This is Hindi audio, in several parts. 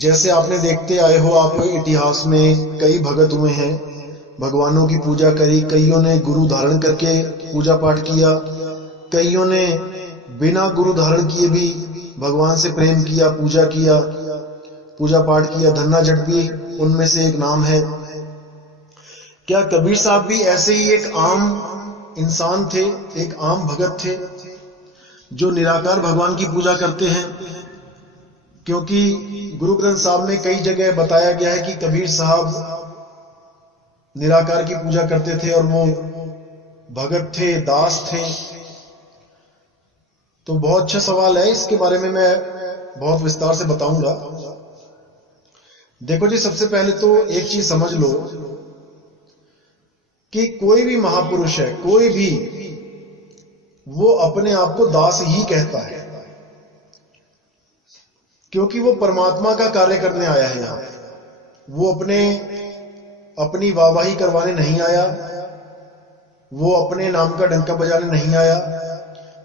जैसे आपने देखते आए हो, आप इतिहास में कई भगत हुए हैं, भगवानों की पूजा करी, कईयों ने गुरु धारण करके पूजा पाठ किया, कईयों ने बिना गुरु धारण किए भी भगवान से प्रेम किया, पूजा पाठ किया। धन्ना जट भी उनमें से एक नाम है। क्या कबीर साहब भी ऐसे ही एक आम इंसान थे, एक आम भगत थे जो निराकार भगवान की पूजा करते हैं? क्योंकि गुरु ग्रंथ साहब में कई जगह बताया गया है कि कबीर साहब निराकार की पूजा करते थे और वो भगत थे, दास थे। तो बहुत अच्छा सवाल है, इसके बारे में मैं बहुत विस्तार से बताऊंगा। देखो जी, सबसे पहले तो एक चीज समझ लो कि कोई भी महापुरुष है, कोई भी, वो अपने आप को दास ही कहता है, क्योंकि वो परमात्मा का कार्य करने आया है यहां। वो अपनी वाहवाही करवाने नहीं आया, वो अपने नाम का डंका बजाने नहीं आया।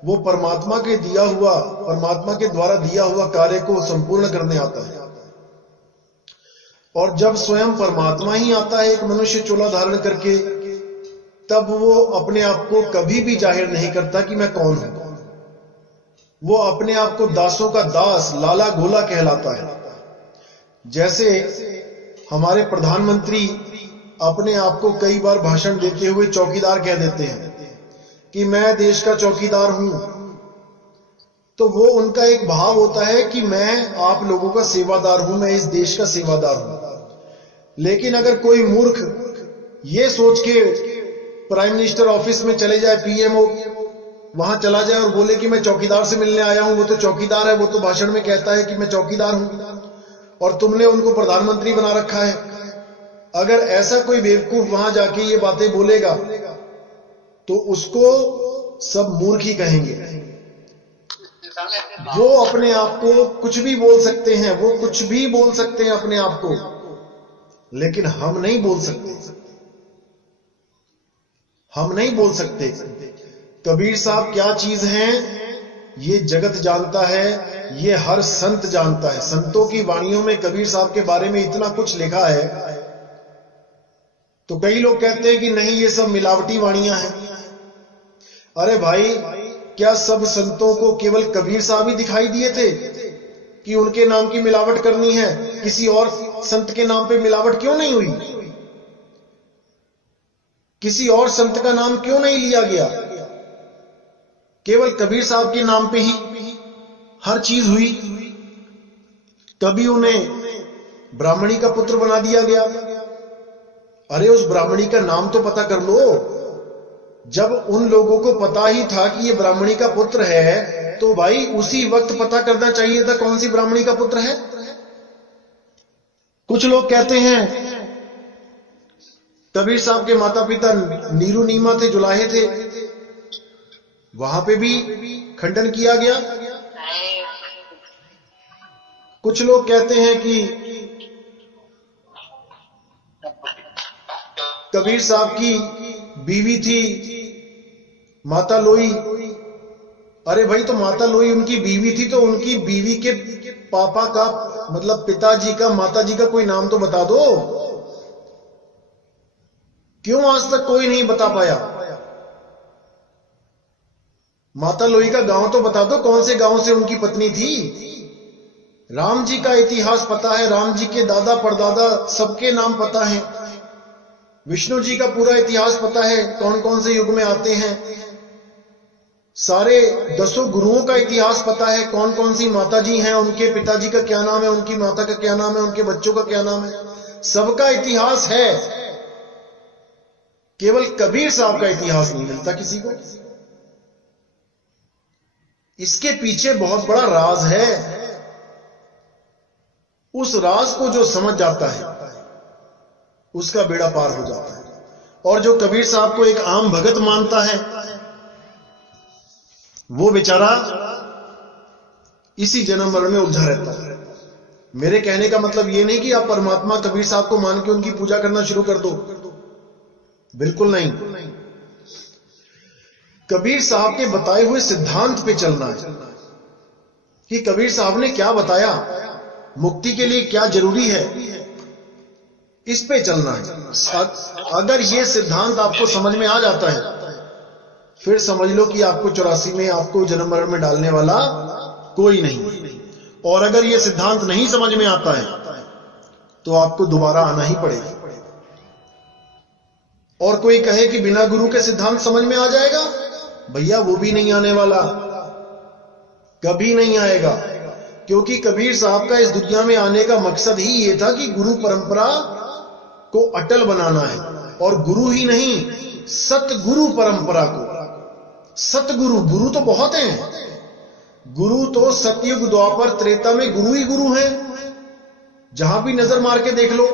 वो परमात्मा के द्वारा दिया हुआ कार्य को संपूर्ण करने आता है। और जब स्वयं परमात्मा ही आता है एक मनुष्य चोला धारण करके, तब वो अपने आप को कभी भी जाहिर नहीं करता कि मैं कौन हूं। वो अपने आप को दासों का दास, लाला गोला कहलाता है। जैसे हमारे प्रधानमंत्री अपने आप को कई बार भाषण देते हुए चौकीदार कह देते हैं कि मैं देश का चौकीदार हूं, तो वो उनका एक भाव होता है कि मैं आप लोगों का सेवादार हूं, मैं इस देश का सेवादार हूं। लेकिन अगर कोई मूर्ख ये सोच के प्राइम मिनिस्टर ऑफिस में चले जाए, पीएमओ वहां चला जाए और बोले कि मैं चौकीदार से मिलने आया हूं, वो तो चौकीदार है, वो तो भाषण में कहता है कि मैं चौकीदार हूं, और तुमने उनको प्रधानमंत्री बना रखा है। अगर ऐसा कोई बेवकूफ वहां जाके ये बातें बोलेगा तो उसको सब मूर्ख ही कहेंगे। वो अपने आप को कुछ भी बोल सकते हैं, वो कुछ भी बोल सकते हैं अपने आप को, लेकिन हम नहीं बोल सकते, हम नहीं बोल सकते। कबीर साहब क्या चीज हैं ये जगत जानता है, ये हर संत जानता है। संतों की वाणियों में कबीर साहब के बारे में इतना कुछ लिखा है। तो कई लोग कहते हैं कि नहीं, ये सब मिलावटी वाणियां हैं। अरे भाई, क्या सब संतों को केवल कबीर साहब ही दिखाई दिए थे कि उनके नाम की मिलावट करनी है? किसी और संत के नाम पे मिलावट क्यों नहीं हुई? किसी और संत का नाम क्यों नहीं लिया गया? केवल कबीर साहब के नाम पे ही हर चीज हुई। कभी उन्हें ब्राह्मणी का पुत्र बना दिया गया। अरे उस ब्राह्मणी का नाम तो पता कर लो। जब उन लोगों को पता ही था कि ये ब्राह्मणी का पुत्र है, तो भाई उसी वक्त पता करना चाहिए था कौन सी ब्राह्मणी का पुत्र है। कुछ लोग कहते हैं कबीर साहब के माता पिता नीरू नीमा थे, जुलाहे थे। वहां पे भी खंडन किया गया। कुछ लोग कहते हैं कि कबीर साहब की बीवी थी माता लोई। अरे भाई, तो माता लोई उनकी बीवी थी, तो उनकी बीवी के पापा का, मतलब पिताजी का, माताजी का कोई नाम तो बता दो। क्यों आज तक कोई नहीं बता पाया? माता लोई का गांव तो बता दो, कौन से गांव से उनकी पत्नी थी। राम जी का इतिहास पता है, राम जी के दादा परदादा सबके नाम पता है। विष्णु जी का पूरा इतिहास पता है, कौन कौन से युग में आते हैं। सारे 10 गुरुओं का इतिहास पता है, कौन कौन सी माता जी हैं, उनके पिताजी का क्या नाम है, उनकी माता का क्या नाम है, उनके बच्चों का क्या नाम है। सबका इतिहास है। केवल कबीर साहब का इतिहास नहीं मिलता किसी को। इसके पीछे बहुत बड़ा राज है। उस राज को जो समझ जाता है उसका बेड़ा पार हो जाता है। और जो कबीर साहब को एक आम भगत मानता है, वो बेचारा इसी जन्म मरण में उलझा रहता है। मेरे कहने का मतलब ये नहीं कि आप परमात्मा कबीर साहब को मान के उनकी पूजा करना शुरू कर दो, बिल्कुल नहीं। कबीर साहब के बताए हुए सिद्धांत पे चलना है कि कबीर साहब ने क्या बताया। मुक्ति के लिए क्या जरूरी है, इस पे चलना है। अगर ये सिद्धांत आपको समझ में आ जाता है, फिर समझ लो कि आपको 84 में आपको जन्म मरण में डालने वाला कोई नहीं। और अगर ये सिद्धांत नहीं समझ में आता है तो आपको दोबारा आना ही पड़ेगा। और कोई कहे कि बिना गुरु के सिद्धांत समझ में आ जाएगा, भैया वो भी नहीं आने वाला, कभी नहीं आएगा। क्योंकि कबीर साहब का इस दुनिया में आने का मकसद ही ये था कि गुरु परंपरा को अटल बनाना है। और गुरु ही नहीं, सतगुरु परंपरा को। सतगुरु, गुरु तो बहुत हैं, गुरु तो सतयुग द्वापर त्रेता में गुरु ही गुरु हैं, जहां भी नजर मार के देख लो।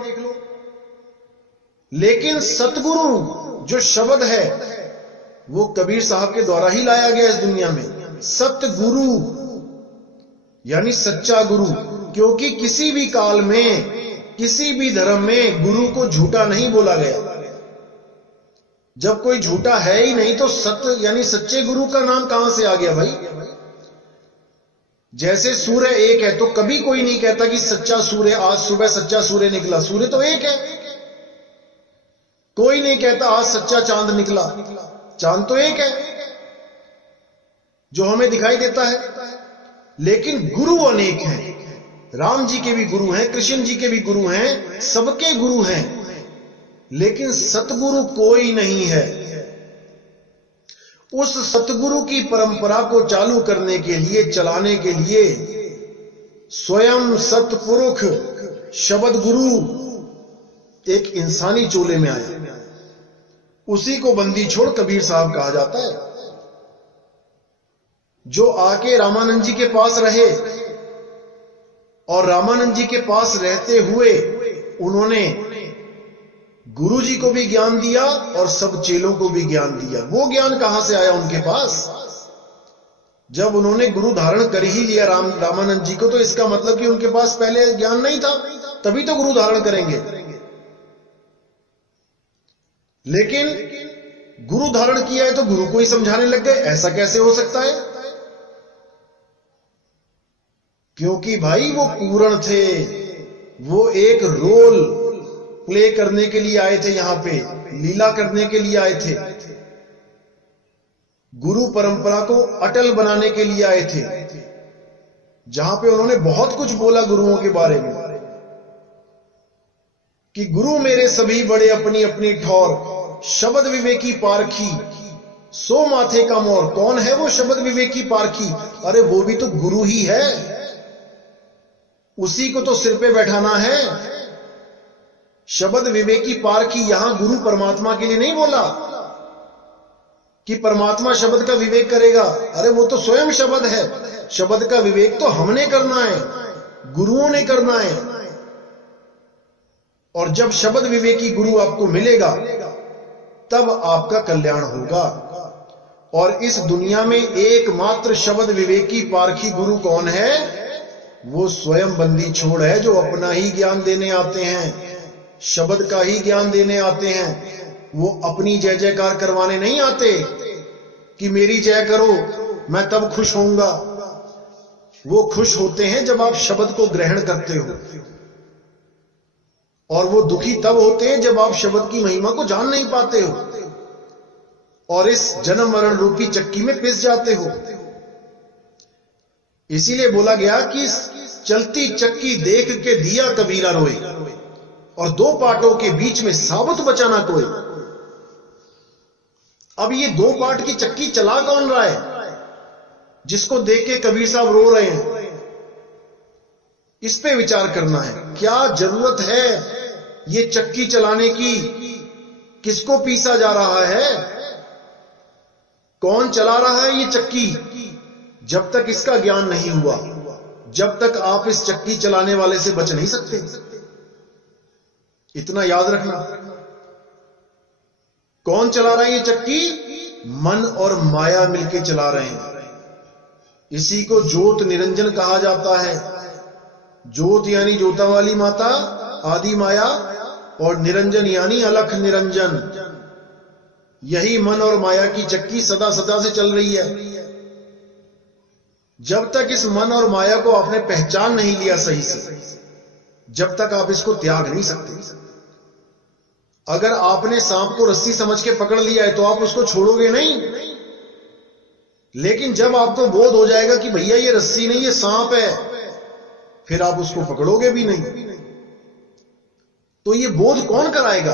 लेकिन सतगुरु जो शब्द है वो कबीर साहब के द्वारा ही लाया गया इस दुनिया में। सतगुरु यानी सच्चा गुरु। क्योंकि किसी भी काल में, किसी भी धर्म में गुरु को झूठा नहीं बोला गया। जब कोई झूठा है ही नहीं तो सत्य यानी सच्चे गुरु का नाम कहां से आ गया भाई। जैसे सूर्य एक है तो कभी कोई नहीं कहता कि सच्चा सूर्य, आज सुबह सच्चा सूर्य निकला। सूर्य तो एक है। कोई नहीं कहता आज सच्चा चांद निकला, चांद तो एक है जो हमें दिखाई देता है। लेकिन गुरु अनेक हैं। राम जी के भी गुरु हैं, कृष्ण जी के भी गुरु हैं, सबके गुरु हैं, लेकिन सतगुरु कोई नहीं है। उस सतगुरु की परंपरा को चालू करने के लिए, चलाने के लिए स्वयं सतपुरुष शब्द गुरु एक इंसानी चोले में आया। उसी को बंदी छोड़ कबीर साहब कहा जाता है, जो आके रामानंद जी के पास रहे और रामानंद जी के पास रहते हुए उन्होंने गुरु जी को भी ज्ञान दिया और सब चेलों को भी ज्ञान दिया। वो ज्ञान कहां से आया उनके पास? जब उन्होंने गुरु धारण कर ही लिया रामानंद जी को, तो इसका मतलब कि उनके पास पहले ज्ञान नहीं था, तभी तो गुरु धारण करेंगे। लेकिन गुरु धारण किया है तो गुरु को ही समझाने लग गए, ऐसा कैसे हो सकता है? क्योंकि भाई वो पूर्ण थे, वो एक रोल प्ले करने के लिए आए थे, यहां पे लीला करने के लिए आए थे, गुरु परंपरा को अटल बनाने के लिए आए थे। जहां पे उन्होंने बहुत कुछ बोला गुरुओं के बारे में कि गुरु मेरे सभी बड़े अपनी अपनी ठौर, शब्द विवेकी पारखी सो माथे का मोर। कौन है वो शब्द विवेकी पारखी? अरे वो भी तो गुरु ही है, उसी को तो सिर पे बैठाना है। शब्द विवेकी पारखी यहां गुरु परमात्मा के लिए नहीं बोला कि परमात्मा शब्द का विवेक करेगा। अरे वो तो स्वयं शब्द है, शब्द का विवेक तो हमने करना है, गुरुओं ने करना है। और जब शब्द विवेकी गुरु आपको मिलेगा तब आपका कल्याण होगा। और इस दुनिया में एकमात्र शब्द विवेकी पारखी गुरु कौन है? वो स्वयं बंदी छोड़ है, जो अपना ही ज्ञान देने आते हैं, शब्द का ही ज्ञान देने आते हैं। वो अपनी जय जयकार करवाने नहीं आते कि मेरी जय करो मैं तब खुश होऊंगा। वो खुश होते हैं जब आप शब्द को ग्रहण करते हो, और वो दुखी तब होते हैं जब आप शब्द की महिमा को जान नहीं पाते हो और इस जन्म मरण रूपी चक्की में पिस जाते हो। इसीलिए बोला गया कि चलती चक्की देख के दिया कबीरा रोए, और दो पाटों के बीच में साबुत बचाना कोई। अब ये दो पाट की चक्की चला कौन रहा है जिसको देख के कबीर साहब रो रहे हैं? इस पे विचार करना है। क्या जरूरत है ये चक्की चलाने की? किसको पीसा जा रहा है? कौन चला रहा है ये चक्की? जब तक इसका ज्ञान नहीं हुआ, जब तक आप इस चक्की चलाने वाले से बच नहीं सकते। इतना याद रखना। कौन चला रहा है ये चक्की? मन और माया मिलके चला रहे हैं। इसी को ज्योत निरंजन कहा जाता है। ज्योत यानी ज्योता वाली माता, आदि माया, और निरंजन यानी अलख निरंजन। यही मन और माया की चक्की सदा सदा से चल रही है। जब तक इस मन और माया को आपने पहचान नहीं लिया सही से, जब तक आप इसको त्याग नहीं सकते। अगर आपने सांप को रस्सी समझ के पकड़ लिया है तो आप उसको छोड़ोगे नहीं, लेकिन जब आपको बोध हो जाएगा कि भैया ये रस्सी नहीं ये सांप है, फिर आप उसको पकड़ोगे भी नहीं। तो ये बोध कौन कराएगा?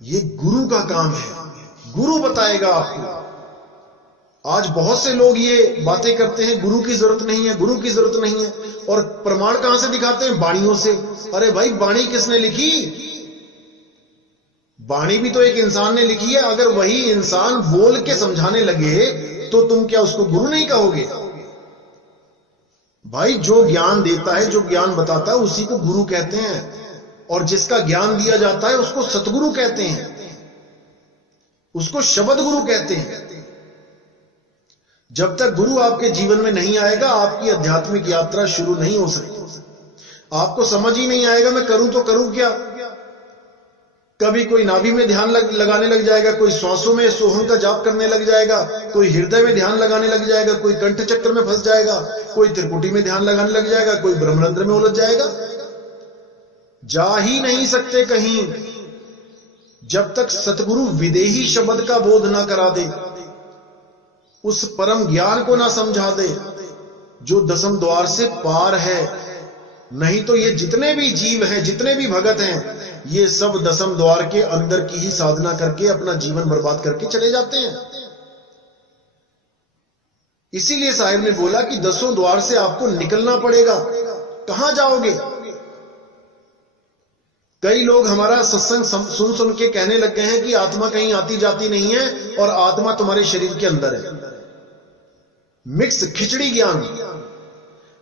ये गुरु का काम है, गुरु बताएगा आपको। आज बहुत से लोग ये बातें करते हैं, गुरु की जरूरत नहीं है, गुरु की जरूरत नहीं है, और प्रमाण कहां से दिखाते हैं? वाणियों से। अरे भाई, वाणी किसने लिखी? वाणी भी तो एक इंसान ने लिखी है। अगर वही इंसान बोल के समझाने लगे तो तुम क्या उसको गुरु नहीं कहोगे? भाई, जो ज्ञान देता है, जो ज्ञान बताता है, उसी को गुरु कहते हैं, और जिसका ज्ञान दिया जाता है उसको सतगुरु कहते हैं, उसको शब्द गुरु कहते हैं। जब तक गुरु आपके जीवन में नहीं आएगा, आपकी आध्यात्मिक यात्रा शुरू नहीं हो सकती। आपको समझ ही नहीं आएगा मैं करूं तो करूं क्या। कभी कोई नाभि में ध्यान लगाने लग जाएगा, कोई श्वासों में सोहम का जाप करने लग जाएगा, कोई हृदय में ध्यान लगाने लग जाएगा, कोई कंठ चक्र में फंस जाएगा, कोई त्रिपुटी में ध्यान लगाने लग जाएगा, कोई ब्रह्मरंध्र में उलझ जाएगा। जा ही नहीं सकते कहीं जब तक सतगुरु विदेही शब्द का बोध ना करा दे, उस परम ज्ञान को ना समझा दे जो दसम द्वार से पार है। नहीं तो ये जितने भी जीव हैं, जितने भी भगत हैं, ये सब दसम द्वार के अंदर की ही साधना करके अपना जीवन बर्बाद करके चले जाते हैं। इसीलिए शायर ने बोला कि दसों द्वार से आपको निकलना पड़ेगा। कहां जाओगे? कई लोग हमारा सत्संग सुन सुन के कहने लग गए हैं कि आत्मा कहीं आती जाती नहीं है और आत्मा तुम्हारे शरीर के अंदर है। मिक्स खिचड़ी ज्ञान।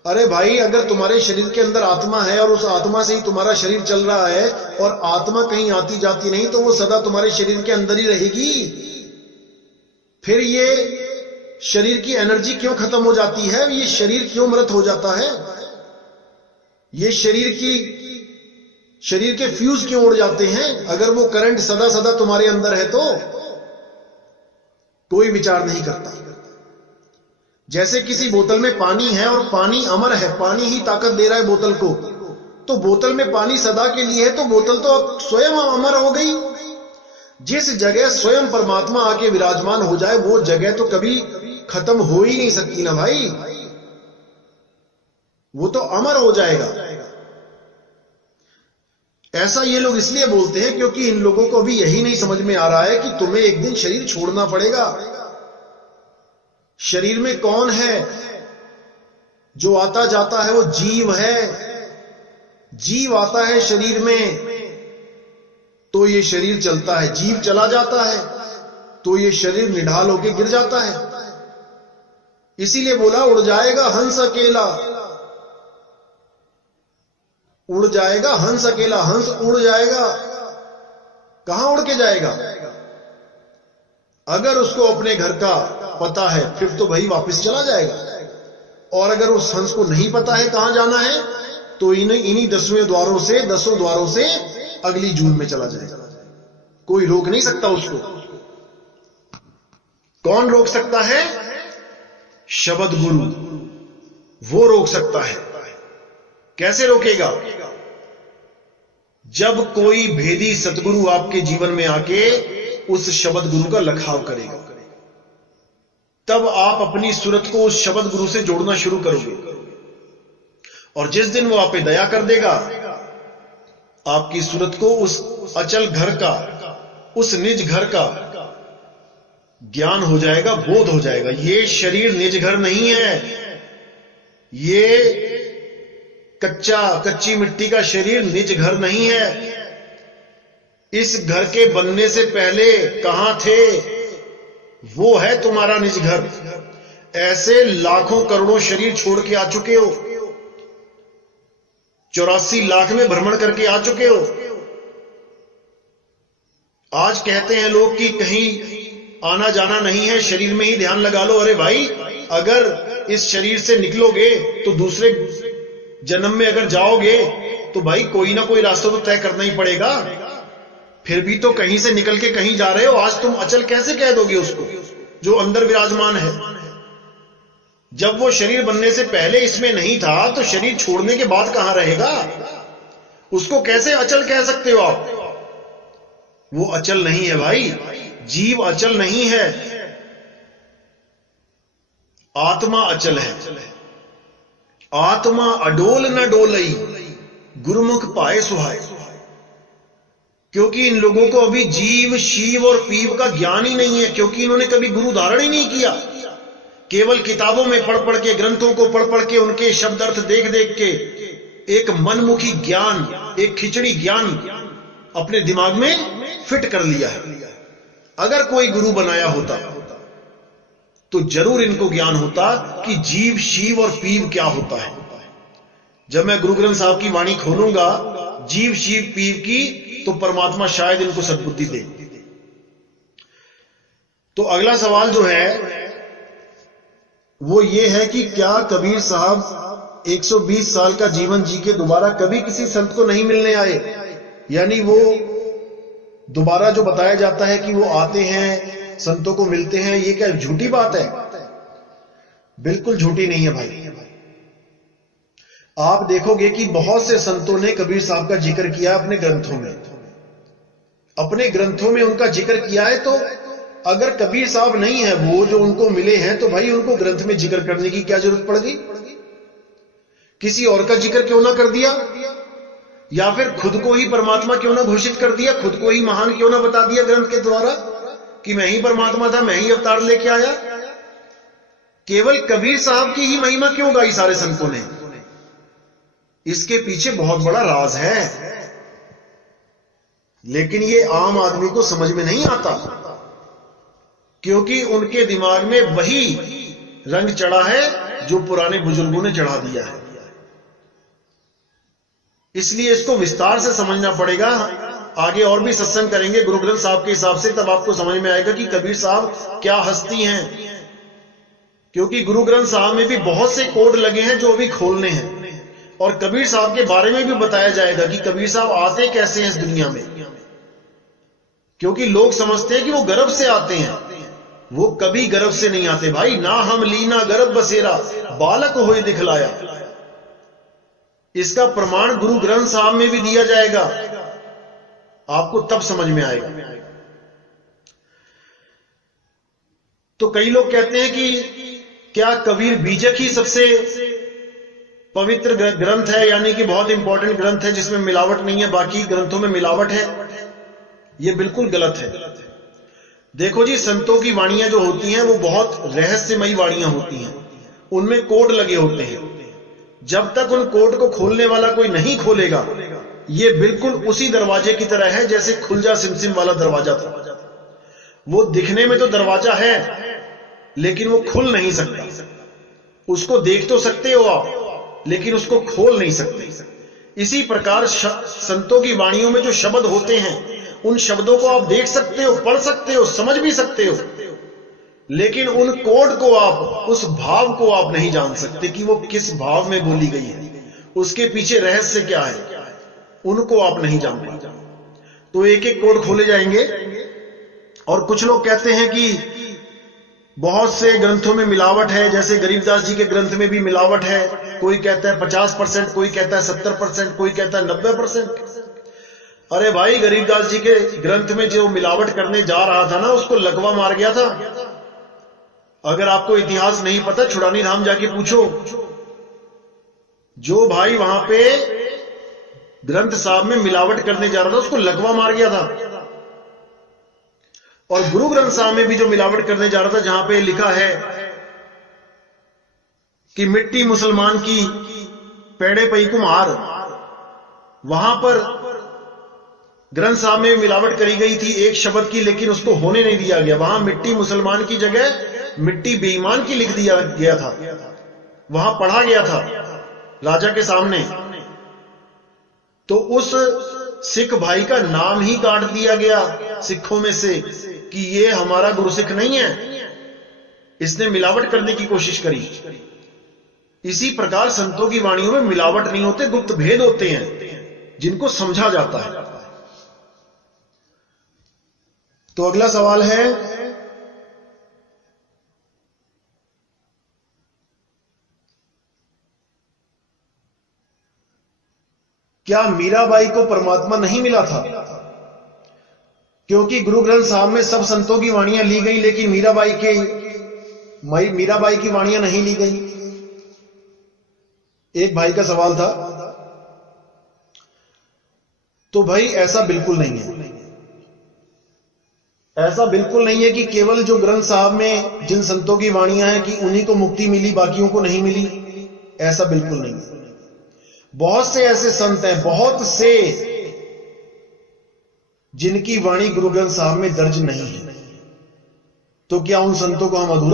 अरे भाई, अगर तुम्हारे शरीर के अंदर आत्मा है और उस आत्मा से ही तुम्हारा शरीर चल रहा है और आत्मा कहीं आती जाती नहीं, तो वो सदा तुम्हारे शरीर के अंदर ही रहेगी। फिर ये शरीर की एनर्जी क्यों खत्म हो जाती है? ये शरीर क्यों मृत हो जाता है? ये शरीर के फ्यूज क्यों उड़ जाते हैं? अगर वो करंट सदा सदा तुम्हारे अंदर है तो कोई विचार नहीं करता। जैसे किसी बोतल में पानी है और पानी अमर है, पानी ही ताकत दे रहा है बोतल को, तो बोतल में पानी सदा के लिए है तो बोतल तो अब स्वयं अमर हो गई। जिस जगह स्वयं परमात्मा आके विराजमान हो जाए, वो जगह तो कभी खत्म हो ही नहीं सकती ना भाई, वो तो अमर हो जाएगा। ऐसा ये लोग इसलिए बोलते हैं क्योंकि इन लोगों को भी यही नहीं समझ में आ रहा है कि तुम्हें एक दिन शरीर छोड़ना पड़ेगा। शरीर में कौन है? जो आता जाता है वो जीव है। जीव आता है शरीर में तो ये शरीर चलता है, जीव चला जाता है तो ये शरीर निढाल होके गिर जाता है। इसीलिए बोला उड़ जाएगा हंस अकेला, उड़ जाएगा हंस अकेला। हंस उड़ जाएगा, कहां उड़ के जाएगा? अगर उसको अपने घर का पता है फिर तो भाई वापस चला जाएगा, और अगर उस हंस को नहीं पता है कहां जाना है तो इन्हीं दसों द्वारों से अगली जून में चला जाएगा। कोई रोक नहीं सकता उसको। कौन रोक सकता है? शब्द गुरु, वो रोक सकता है। कैसे रोकेगा? जब कोई भेदी सतगुरु आपके जीवन में आके उस शब्द गुरु का लखाव करेगा, तब आप अपनी सूरत को उस शब्द गुरु से जोड़ना शुरू करोगे। और जिस दिन वो आप पे दया कर देगा, आपकी सूरत को उस अचल घर का, उस निज घर का ज्ञान हो जाएगा, बोध हो जाएगा। ये शरीर निज घर नहीं है, ये कच्ची मिट्टी का शरीर निज घर नहीं है। इस घर के बनने से पहले कहां थे? वो है तुम्हारा निज घर। ऐसे लाखों करोड़ों शरीर छोड़ के आ चुके हो, 84 लाख में भ्रमण करके आ चुके हो। आज कहते हैं लोग कि कहीं आना जाना नहीं है, शरीर में ही ध्यान लगा लो। अरे भाई, अगर इस शरीर से निकलोगे तो दूसरे जन्म में अगर जाओगे तो भाई कोई ना कोई रास्ता तो तय करना ही पड़ेगा। फिर भी तो कहीं से निकल के कहीं जा रहे हो। आज तुम अचल कैसे कह दोगे उसको जो अंदर विराजमान है? जब वो शरीर बनने से पहले इसमें नहीं था तो शरीर छोड़ने के बाद कहां रहेगा? उसको कैसे अचल कह सकते हो आप? वो अचल नहीं है भाई, जीव अचल नहीं है, आत्मा अचल है। आत्मा अडोल न डोलई, गुरुमुख पाए सुहाए। क्योंकि इन लोगों को अभी जीव, शिव और पीव का ज्ञान ही नहीं है, क्योंकि इन्होंने कभी गुरु धारण ही नहीं किया। केवल किताबों में पढ़ पढ़ के, ग्रंथों को पढ़ पढ़ के, उनके शब्द अर्थ देख देख के एक मनमुखी ज्ञान, एक खिचड़ी ज्ञान अपने दिमाग में फिट कर लिया है। अगर कोई गुरु बनाया होता तो जरूर इनको ज्ञान होता कि जीव, शिव और पीव क्या होता है। जब मैं गुरु ग्रंथ साहब की वाणी खोलूंगा जीव, शिव, पीव की, तो परमात्मा शायद इनको सद्बुद्धि दे। तो अगला सवाल जो है वो ये है कि क्या कबीर साहब 120 साल का जीवन जी के दोबारा कभी किसी संत को नहीं मिलने आए? यानी वो दोबारा जो बताया जाता है कि वो आते हैं, संतों को मिलते हैं, ये क्या झूठी बात है? बिल्कुल झूठी नहीं है भाई। आप देखोगे कि बहुत से संतों ने कबीर साहब का जिक्र किया अपने ग्रंथों में, अपने ग्रंथों में उनका जिक्र किया है। तो अगर कबीर साहब नहीं है वो जो उनको मिले हैं, तो भाई उनको ग्रंथ में जिक्र करने की क्या जरूरत पड़ गई? किसी और का जिक्र क्यों ना कर दिया? या फिर खुद को ही परमात्मा क्यों ना घोषित कर दिया? खुद को ही महान क्यों ना बता दिया ग्रंथ के द्वारा कि मैं ही परमात्मा था, मैं ही अवतार लेके आया? केवल कबीर साहब की ही महिमा क्यों गाई सारे संतों ने? इसके पीछे बहुत बड़ा राज है, लेकिन ये आम आदमी को समझ में नहीं आता, क्योंकि उनके दिमाग में वही रंग चढ़ा है जो पुराने बुजुर्गों ने चढ़ा दिया है। इसलिए इसको विस्तार से समझना पड़ेगा। आगे और भी सत्संग करेंगे गुरु ग्रंथ साहब के हिसाब से, तब आपको समझ में आएगा कि कबीर साहब क्या हस्ती हैं। क्योंकि गुरु ग्रंथ साहब में भी बहुत से कोड लगे हैं जो अभी खोलने हैं, और कबीर साहब के बारे में भी बताया जाएगा कि कबीर साहब आते कैसे हैं इस दुनिया में। क्योंकि लोग समझते हैं कि वो गर्भ से आते हैं, वो कभी गर्भ से नहीं आते भाई। ना हम लीना गर्भ बसेरा, बालक होए दिखलाया। इसका प्रमाण गुरु ग्रंथ साहब में भी दिया जाएगा, आपको तब समझ में आएगा। तो कई लोग कहते हैं कि क्या कबीर बीजक ही सबसे पवित्र ग्रंथ है, यानी कि बहुत इंपॉर्टेंट ग्रंथ है जिसमें मिलावट नहीं है, बाकी ग्रंथों में मिलावट है? यह बिल्कुल गलत है। देखो जी, संतों की वाणियां जो होती हैं वो बहुत रहस्यमयी वाणियां होती हैं, उनमें कोड लगे होते हैं। जब तक उन कोड को खोलने वाला कोई नहीं खोलेगा, ये बिल्कुल उसी दरवाजे की तरह है जैसे खुलजा सिमसिम वाला दरवाजा था। वो दिखने में तो दरवाजा है, लेकिन वो खुल नहीं सकता। उसको देख तो सकते हो आप, लेकिन उसको खोल नहीं सकते। इसी प्रकार संतों की वाणियों में जो शब्द होते हैं, उन शब्दों को आप देख सकते हो, पढ़ सकते हो, समझ भी सकते हो, लेकिन उन कोड को आप, उस भाव को आप नहीं जान सकते कि वो किस भाव में बोली गई है, उसके पीछे रहस्य क्या है, उनको आप नहीं जान पाते। तो एक एक कोड खोले जाएंगे। और कुछ लोग कहते हैं कि बहुत से ग्रंथों में मिलावट है, जैसे गरीबदास जी के ग्रंथ में भी मिलावट है। कोई कहता है 50%, कोई कहता है 70%, कोई कहता है 90%। अरे भाई, गरीबदास जी के ग्रंथ में जो मिलावट करने जा रहा था ना, उसको लकवा मार गया था। अगर आपको इतिहास नहीं पता, छुड़ानी धाम जाके पूछो। जो भाई वहां पे ग्रंथ साहब में मिलावट करने जा रहा था, उसको लकवा मार गया था। और गुरु ग्रंथ साहब में भी जो मिलावट करने जा रहा था, जहां पे लिखा है कि मिट्टी मुसलमान की पेड़े पई कुम्हार, वहां पर ग्रंथ साहब में मिलावट करी गई थी एक शब्द की, लेकिन उसको होने नहीं दिया गया। वहां मिट्टी मुसलमान की जगह मिट्टी बेईमान की लिख दिया गया था। वहां पढ़ा गया था राजा के सामने, तो उस सिख भाई का नाम ही काट दिया गया सिखों में से कि ये हमारा गुरुसिख नहीं है, इसने मिलावट करने की कोशिश करी। इसी प्रकार संतों की वाणियों में मिलावट नहीं होते, गुप्त भेद होते हैं जिनको समझा जाता है। तो अगला सवाल है, क्या मीराबाई को परमात्मा नहीं मिला था? क्योंकि गुरु ग्रंथ साहब में सब संतों की वाणियां ली गई, लेकिन मीराबाई की वाणियां नहीं ली गई। एक भाई का सवाल था। तो भाई ऐसा बिल्कुल नहीं है। ऐसा बिल्कुल नहीं है कि केवल जो ग्रंथ साहब में जिन संतों की वाणियां हैं कि उन्हीं को मुक्ति मिली, बाकियों को नहीं मिली। ऐसा बिल्कुल नहीं है। बहुत से ऐसे संत हैं, बहुत से, जिनकी वाणी गुरु ग्रंथ साहब में दर्ज नहीं है। तो क्या उन संतों को हम अधूरा